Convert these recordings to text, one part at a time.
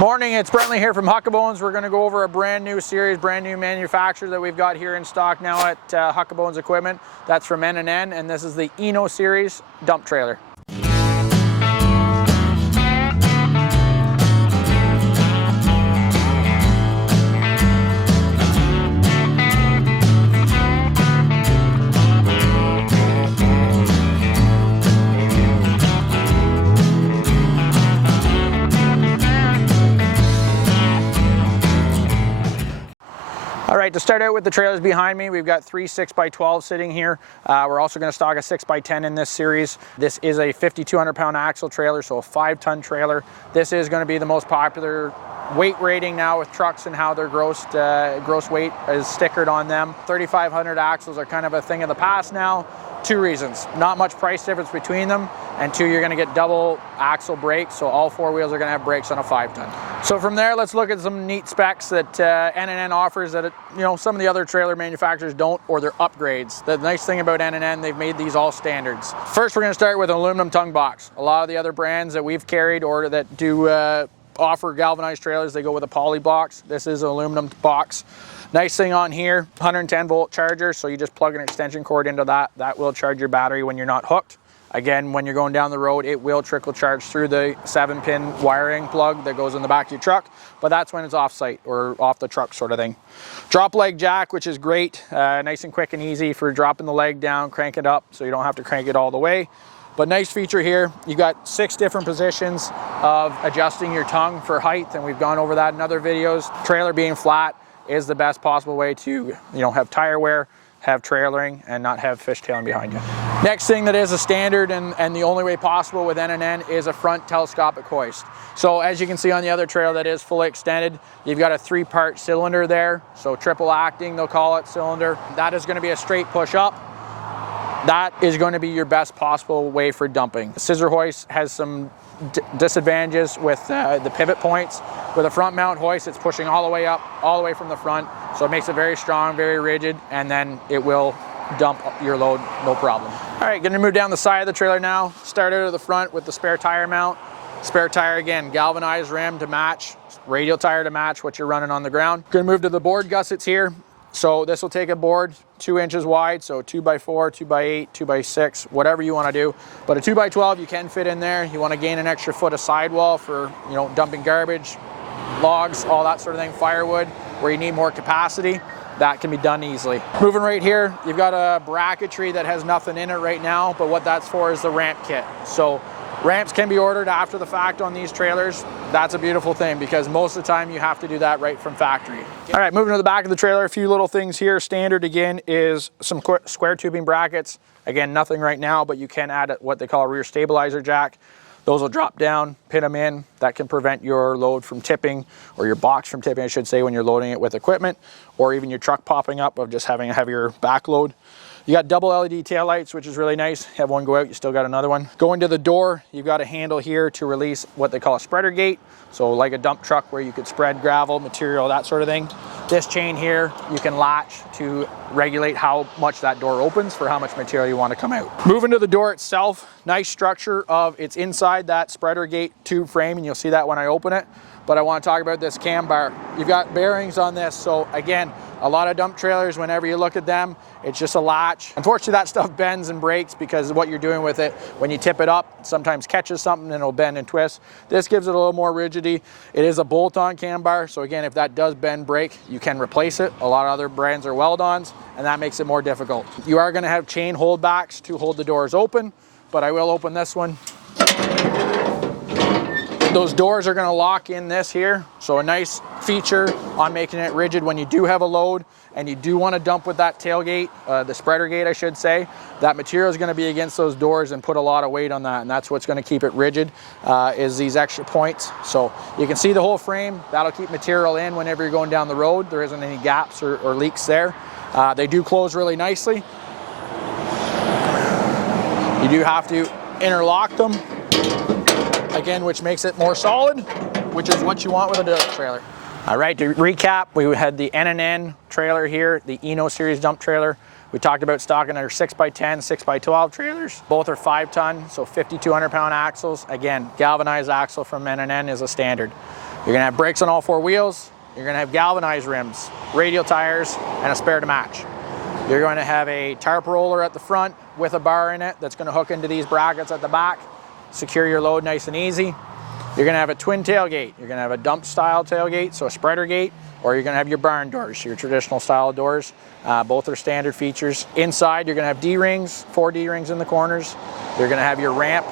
Morning, it's Brentley here from Huckabones. We're going to go over a brand new series, brand new manufacturer that we've got here in stock now at Huckabones Equipment. That's from N&N, and this is the Inno Series dump trailer. All right, to start out with the trailers behind me, we've got three 6x12 sitting here. We're also going to stock a 6x10 in this series. This is a 5,200 pound axle trailer, so a 5-ton trailer. This is going to be the most popular weight rating now with trucks and how their gross weight is stickered on them. 3,500 axles are kind of a thing of the past now. Two reasons: not much price difference between them, and two, you're going to get double axle brakes, so all four wheels are going to have brakes on a 5-ton. So from there, let's look at some neat specs that N&N offers that some of the other trailer manufacturers don't, or they're upgrades. The nice thing about N&N, they've made these all standards. First, we're going to start with an aluminum tongue box. A lot of the other brands that we've carried or that do offer galvanized trailers, they go with a poly box. This is an aluminum box. Nice thing on here, 110 volt charger, so you just plug an extension cord into that. That will charge your battery when you're not hooked. Again, when you're going down the road, it will trickle charge through the 7-pin wiring plug that goes in the back of your truck, but that's when it's off-site or off the truck sort of thing. Drop leg jack, which is great, nice and quick and easy for dropping the leg down, crank it up, so you don't have to crank it all the way. But nice feature here, you got 6 different positions of adjusting your tongue for height, and we've gone over that in other videos. Trailer being flat is the best possible way to have tire wear, have trailering, and not have fishtailing behind you. Next thing that is a standard and the only way possible with N&N is a front telescopic hoist. So as you can see on the other trailer that is fully extended, you've got a 3-part cylinder there, so triple acting they'll call it cylinder. That is going to be a straight push up. That is going to be your best possible way for dumping. The scissor hoist has some disadvantages with the pivot points. With a front mount hoist, it's pushing all the way up, all the way from the front, so it makes it very strong, very rigid, and then it will dump your load no problem. All right, going to move down the side of the trailer now. Start out of the front with the spare tire mount. Spare tire, again, galvanized rim to match, radial tire to match what you're running on the ground. Going to move to the board gussets here. So this will take a board 2 inches wide, so 2x4, 2x8, 2x6, whatever you want to do. But a 2x12 you can fit in there. You want to gain an extra foot of sidewall for dumping garbage, logs, all that sort of thing, firewood, where you need more capacity. That can be done easily. Moving right here, you've got a bracketry that has nothing in it right now, but what that's for is the ramp kit. So ramps can be ordered after the fact on these trailers. That's a beautiful thing because most of the time you have to do that right from factory. All right, moving to the back of the trailer, a few little things here. Standard again is some square tubing brackets. Again, nothing right now, but you can add what they call a rear stabilizer jack. Those will drop down, pin them in. That can prevent your load from tipping, or your box from tipping, I should say, when you're loading it with equipment, or even your truck popping up of just having a heavier back load. You got double LED taillights, which is really nice. Have one go out, you still got another one. Going to the door, you've got a handle here to release what they call a spreader gate. So like a dump truck where you could spread gravel, material, that sort of thing. This chain here, you can latch to regulate how much that door opens for how much material you want to come out. Moving to the door itself, nice structure of it's inside that spreader gate tube frame, and you'll see that when I open it. But I want to talk about this cam bar. You've got bearings on this, so again, a lot of dump trailers, whenever you look at them, it's just a latch. Unfortunately, that stuff bends and breaks because of what you're doing with it. When you tip it up, it sometimes catches something and it'll bend and twist. This gives it a little more rigidity. It is a bolt-on cam bar, so again, if that does bend, break, you can replace it. A lot of other brands are weld-ons, and that makes it more difficult. You are gonna have chain holdbacks to hold the doors open, but I will open this one. Those doors are going to lock in this here, so a nice feature on making it rigid when you do have a load and you do want to dump with that tailgate, the spreader gate I should say. That material is going to be against those doors and put a lot of weight on that, and that's what's going to keep it rigid, is these extra points. So you can see the whole frame. That'll keep material in whenever you're going down the road. There isn't any gaps or leaks there. They do close really nicely. You do have to interlock them. Again, which makes it more solid, which is what you want with a dump trailer. All right, to recap, we had the N&N trailer here, the Inno Series dump trailer. We talked about stocking our 6x10, 6x12 trailers. Both are 5-ton, so 5,200 pound axles. Again, galvanized axle from N&N is a standard. You're gonna have brakes on all 4 wheels. You're gonna have galvanized rims, radial tires, and a spare to match. You're going to have a tarp roller at the front with a bar in it that's gonna hook into these brackets at the back, secure your load nice and easy. You're gonna have a twin tailgate. You're gonna have a dump style tailgate, so a spreader gate, or you're gonna have your barn doors, your traditional style doors. Both are standard features. Inside, you're gonna have D-rings, 4 D-rings in the corners. You're gonna have your ramp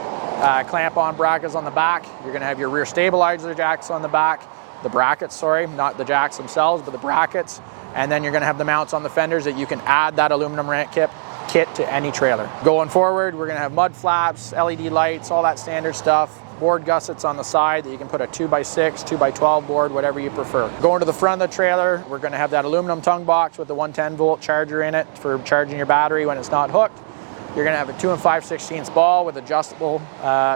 clamp-on brackets on the back. You're gonna have your rear stabilizer jacks on the back. The brackets, sorry, not the jacks themselves, but the brackets. And then you're gonna have the mounts on the fenders that you can add that aluminum ramp kit to any trailer. Going forward, we're gonna have mud flaps, LED lights, all that standard stuff. Board gussets on the side that you can put a 2x6, 2x12 board, whatever you prefer. Going to the front of the trailer, we're gonna have that aluminum tongue box with the 110 volt charger in it for charging your battery when it's not hooked. You're gonna have a 2 5/16 ball with adjustable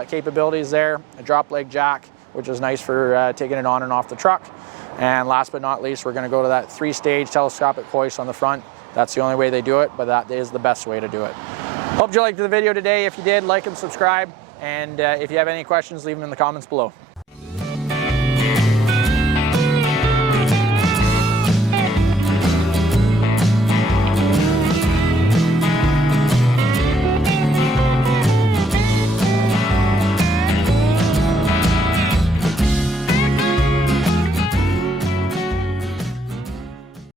capabilities there, a drop leg jack, which is nice for taking it on and off the truck. And last but not least, we're gonna go to that 3-stage telescopic hoist on the front. That's the only way they do it, but that is the best way to do it. Hope you liked the video today. If you did, like and subscribe. And if you have any questions, leave them in the comments below.